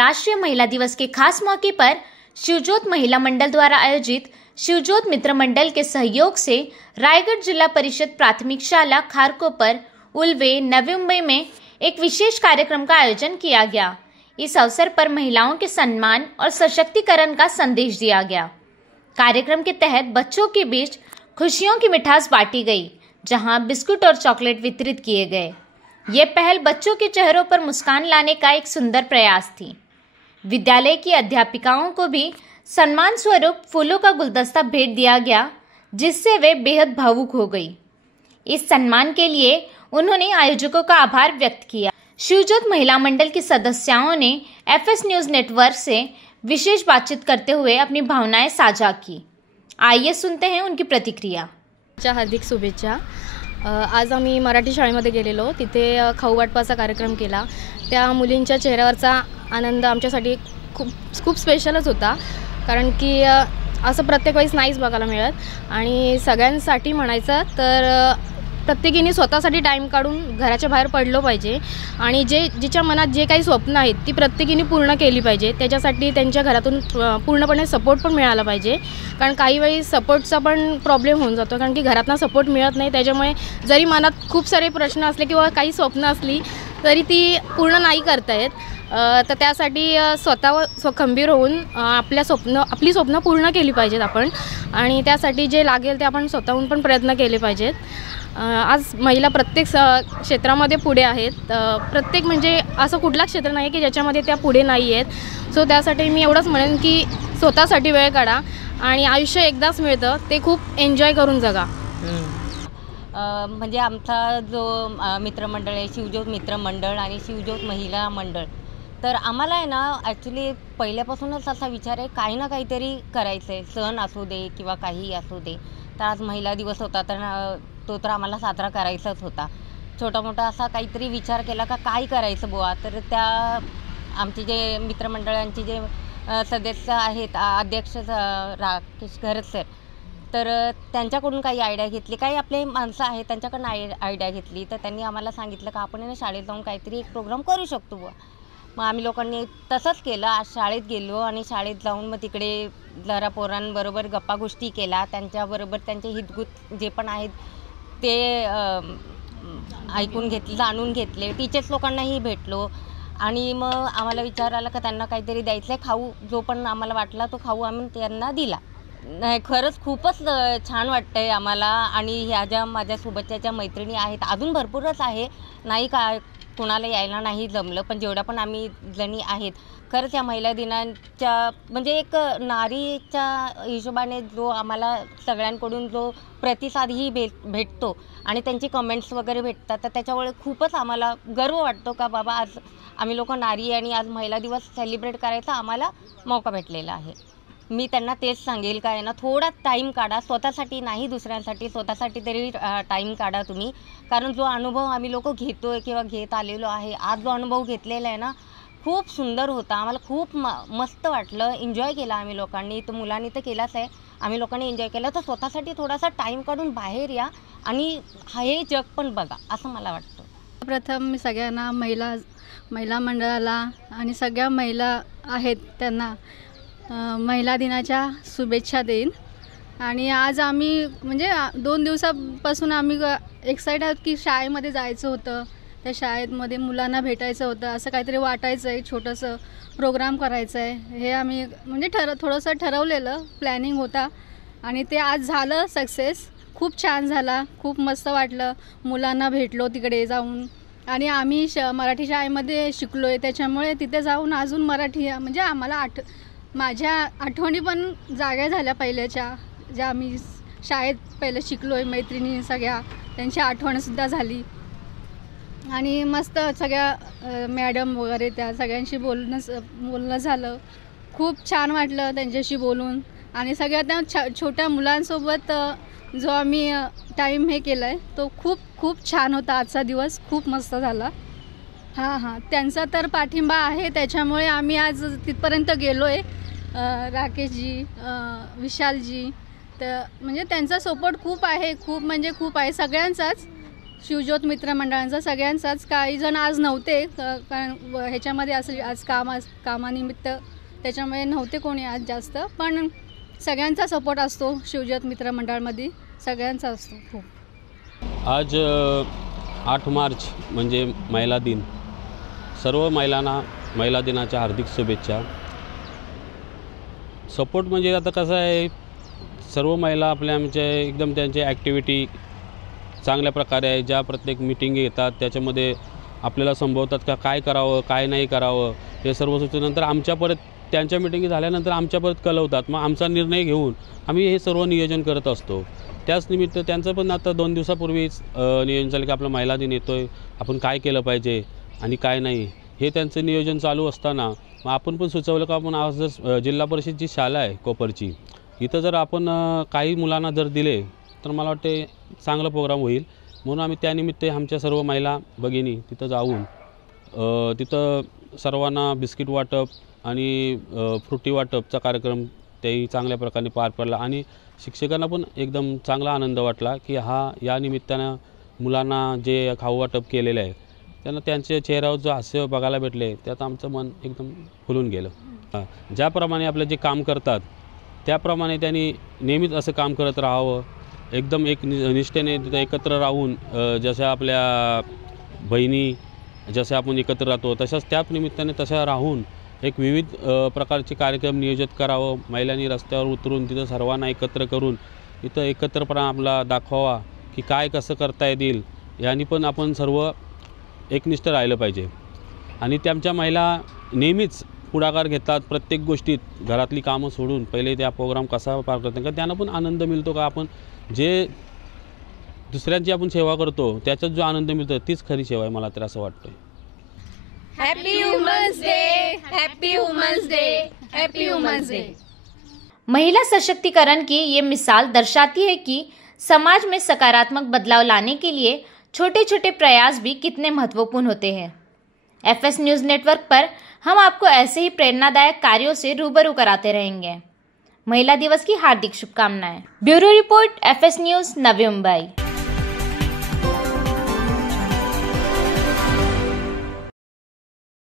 राष्ट्रीय महिला दिवस के खास मौके पर शिवजोत महिला मंडल द्वारा आयोजित शिवजोत मित्र मंडल के सहयोग से रायगढ़ जिला परिषद प्राथमिक शाला खारकोपर उल्वे नवी मुंबई में एक विशेष कार्यक्रम का आयोजन किया गया। इस अवसर पर महिलाओं के सम्मान और सशक्तिकरण का संदेश दिया गया। कार्यक्रम के तहत बच्चों के बीच खुशियों की मिठास बांटी गई, जहां बिस्कुट और चॉकलेट वितरित किए गए। ये पहल बच्चों के चेहरों पर मुस्कान लाने का एक सुंदर प्रयास थी। विद्यालय की अध्यापिकाओं को भी सम्मान स्वरूप फूलों का गुलदस्ता भेंट दिया गया, जिससे वे बेहद भावुक हो गई। इस सम्मान के लिए उन्होंने आयोजकों का आभार व्यक्त किया। शिवजोत महिला मंडल की सदस्यों ने एफएस न्यूज नेटवर्क से विशेष बातचीत करते हुए अपनी भावनाएं साझा की। आइए सुनते हैं उनकी प्रतिक्रिया। हार्दिक शुभेच्छा। आज आम्ही मराठी शाळेमध्ये गेलेलो, तिथे खाऊ वाटपाचा कार्यक्रम केला। त्या मुलींच्या चेहऱ्यावरचा आनंद आमच्यासाठी खूप स्पेशलच होता, कारण की असं प्रत्येक वेळेस नाहीच बघायला मिळत। आणि सगळ्यांसाठी म्हणायचं तर प्रत्येकीने स्वतःसाठी टाईम काढून घराच्या बाहेर पडलो पाहिजे आणि जिच्या मनात जे काही स्वप्न आहेत ती प्रत्येकीने पूर्ण केली पाहिजे। त्याच्यासाठी त्यांच्या घरातून पूर्णपणे सपोर्ट पण मिळाला पाहिजे, कारण काही वेळी सपोर्टचा पण प्रॉब्लेम होऊन जातो, कारण की घरातून सपोर्ट मिळत नाही। त्याच्यामुळे जरी मनात खूप सारे प्रश्न असले किंवा काही स्वप्न असली तरी ती पूर्ण नाही करता येत। तर त्यासाठी स्वतःवर खंबीर होऊन आपली स्वप्न पूर्ण केली पाहिजेत आपण, आणि त्यासाठी जे लागेल ते आपण स्वतःहून पण प्रयत्न केले पाहिजेत। आज महिला प्रत्येक क्षेत्रामध्ये पुढे आहेत। प्रत्येक म्हणजे असं कुठला क्षेत्र नाही की ज्याच्यामध्ये त्या पुढे नाही आहेत। सो त्यासाठी मी एवढंच म्हणेन की स्वतःसाठी वेळ काढा आणि आयुष्य एकदाच मिळतं, ते खूप एन्जॉय करून जगा। म्हणजे आमचा जो मित्रमंडळ आहे, शिवजोत मित्रमंडळ आणि शिवजोत महिला मंडळ, तर आम्हाला आहे ना ॲक्च्युली पहिल्यापासूनच असा विचार आहे काही ना काहीतरी करायचं आहे। सण असू दे किंवा काहीही असू दे, तर आज महिला दिवस होता तर तो तर आम्हाला साजरा करायचाच होता। छोटा मोठा असा काहीतरी विचार केला का काय करायचं बुवा, तर त्या आमचे जे मित्रमंडळांचे जे सदस्य आहेत, अध्यक्ष राकेश घरत सर, तर त्यांच्याकडून काही आयडिया घेतली, काही आपले माणसं आहेत त्यांच्याकडून आयडिया घेतली। तर त्यांनी आम्हाला सांगितलं का आपण शाळेत जाऊन काहीतरी एक प्रोग्राम करू शकतो बुवा। मग आम्ही लोकांनी तसंच केलं। आज शाळेत गेलो आणि शाळेत जाऊन मग तिकडे जरा पोरांबरोबर गप्पा गोष्टी केला, त्यांच्याबरोबर त्यांचे हितगुज जे पण आहेत ते ऐकून घेतले, जाणून घेतले। टीचर्स लोकांनाही भेटलो आणि मग आम्हाला विचार आला का त्यांना काहीतरी द्यायचं आहे। खाऊ जो पण आम्हाला वाटला तो खाऊ आम्ही त्यांना दिला। नाही, खरंच खूपच छान वाटतं आहे आम्हाला। आणि ह्या ज्या माझ्यासोबतच्या ज्या मैत्रिणी आहेत, अजून भरपूरच आहे, नाही का कुणाला यायला नाही जमलं, पण जेवढ्या पण आम्ही जणी आहेत, खरंच या महिला दिनाच्या म्हणजे एक नारीच्या हिशोबाने जो आम्हाला सगळ्यांकडून जो प्रतिसादही भेटतो आणि त्यांची कमेंट्स वगैरे भेटतात, तर त्याच्यामुळे खूपच आम्हाला गर्व वाटतो का बाबा आज आम्ही लोक नारी आणि आज महिला दिवस सेलिब्रेट करायचा आम्हाला मौका भेटलेला आहे। मी त्यांना तेच सांगेल का आहे ना, थोडा टाईम काढा स्वतःसाठी, नाही दुसऱ्यांसाठी, स्वतःसाठी तरी टाईम काढा तुम्ही, कारण जो अनुभव आम्ही लोक घेतो आहे किंवा घेत आलेलो आहे, आज जो अनुभव घेतलेला आहे ना खूप सुंदर होता। आम्हाला खूप मस्त वाटलं, एन्जॉय केला आम्ही लोकांनी। तर मुलांनी तर केलाच आहे, आम्ही लोकांनी एन्जॉय केला। तर स्वतःसाठी थोडासा टाईम काढून बाहेर या आणि हे जग पण बघा, असं मला वाटतं। प्रथम मी सगळ्यांना महिला मंडळाला आणि सगळ्या महिला आहेत त्यांना महिला दिनाच्या शुभेच्छा देईन। आणि आज आम्ही म्हणजे 2 दिवसापासून आम्ही एक्साइट आहोत की शाळेमध्ये जायचं होतं, त्या शाळेमध्ये मुलांना भेटायचं होतं, असं काहीतरी वाटायचं आहे, छोटंसं प्रोग्राम करायचं आहे। हे आम्ही म्हणजे थोडंसं ठरवलेलं प्लॅनिंग होता आणि ते आज झालं सक्सेस। खूप छान झाला, खूप मस्त वाटलं, मुलांना भेटलो तिकडे जाऊन। आणि आम्ही मराठी शाळेमध्ये शिकलो आहे, त्याच्यामुळे तिथे जाऊन अजून मराठी म्हणजे आम्हाला माझ्या आठवणी पण जाग्या झाल्या पहिल्याच्या, ज्या आम्ही शाळेत पहिलं शिकलो आहे, मैत्रिणी सगळ्या त्यांची आठवणसुद्धा झाली। आणि मस्त सगळ्या मॅडम वगैरे त्या सगळ्यांशी बोलणं झालं, खूप छान वाटलं त्यांच्याशी बोलून। आणि सगळ्या त्या छोट्या मुलांसोबत जो आम्ही टाईम हे केला आहे तो खूप छान होता। आजचा दिवस खूप मस्त झाला। हां, त्यांचा तर पाठिंबा आहे, त्याच्यामुळे आम्ही आज तिथपर्यंत गेलो आहे। राकेशजी, विशालजी, तर म्हणजे त्यांचा सपोर्ट खूप आहे, खूप म्हणजे खूप आहे सगळ्यांचाच। शिवज्योत मित्रमंडळांचा सगळ्यांचाच. काही जण आज नव्हते कारण ह्याच्यामध्ये असले आज कामानिमित्त, त्याच्यामुळे नव्हते कोणी आज जास्त, पण सगळ्यांचा सपोर्ट असतो शिवज्योत मित्रमंडळामध्ये, सगळ्यांचा असतो खूप. आज 8 मार्च म्हणजे महिला दिन. सर्व महिलांना महिला दिनाच्या हार्दिक शुभेच्छा. सपोर्ट म्हणजे आता कसं आहे, सर्व महिला आमच्या एकदम त्यांच्या ॲक्टिव्हिटी चांगल्या प्रकारे आहे. ज्या प्रत्येक मीटिंग येतात त्याच्यामध्ये आपल्याला संबोधतात का काय करावं काय नाही करावं हे सर्व सुचल्यानंतर आमच्या परत त्यांच्या मीटिंगी झाल्यानंतर आमच्या परत कळवतात. मग आमचा निर्णय घेऊन आम्ही हे सर्व नियोजन करत असतो. त्याच निमित्त त्यांचं पण आता 2 दिवसापूर्वीच नियोजन झालं की आपला महिला दिन येतो आहे, आपण काय केलं पाहिजे आणि काय नाही हे त्यांचं नियोजन चालू असताना मग आपण पण सुचवलं का आपण आज जर जिल्हा परिषदची शाळा आहे कोपरची, इथं जर आपण काही मुलांना जर दिले तर मला वाटते चांगला प्रोग्राम होईल. म्हणून आम्ही त्यानिमित्त आमच्या सर्व महिला भगिनी तिथं जाऊन तिथं सर्वांना बिस्किट वाटप आणि फ्रुटी वाटपचा कार्यक्रम तेही चांगल्या प्रकारे पार पडला आणि शिक्षकांना पण एकदम चांगला आनंद वाटला की या निमित्तानं मुलांना जे खाऊ वाटप केलेलं आहे त्यांना त्यांच्या चेहऱ्यावर जो हास्य बघायला भेटले त्यात आमचं मन एकदम फुलून गेलं. ज्याप्रमाणे आपलं जे काम करतात त्याप्रमाणे त्यांनी नेहमीच असं काम करत राहावं. एकदम एक निष्ठेने तिथं एकत्र राहून जशा आपल्या बहिणी जसे आपण एकत्र राहतो तशाच त्याच निमित्ताने तशा राहून एक विविध प्रकारचे कार्यक्रम नियोजित करावं. महिलांनी रस्त्यावर उतरून तिथं सर्वांना एकत्र करून इथं एकत्रपणा आपला दाखवावा की काय कसं करता येईल. यांनी पण आपण सर्व एकनिष्ठ राहिलं पाहिजे. आणि त्यांच्या महिला नेहमीच पुढाकार घेतात प्रत्येक गोष्टीत. घरातली कामं सोडून पहिले त्या प्रोग्राम कसा पार करतात का त्यांना पण आनंद मिळतो का आपण जे दुसऱ्यांची आपण सेवा करतो त्याच्यात जो आनंद मिळतो तीच खरी सेवा आहे. मला तर असं वाटतं. Happy women's day, happy women's day, happy women's day. महिला सशक्तिकरण की ये मिसाल दर्शाती है कि समाज में सकारात्मक बदलाव लाने के लिए छोटे छोटे प्रयास भी कितने महत्वपूर्ण होते हैं. FS न्यूज़ नेटवर्क पर हम आपको ऐसे ही प्रेरणादायक कार्यों से रूबरू कराते रहेंगे. महिला दिवस की हार्दिक शुभकामनाएं. Bureau report FS news, Navi Mumbai.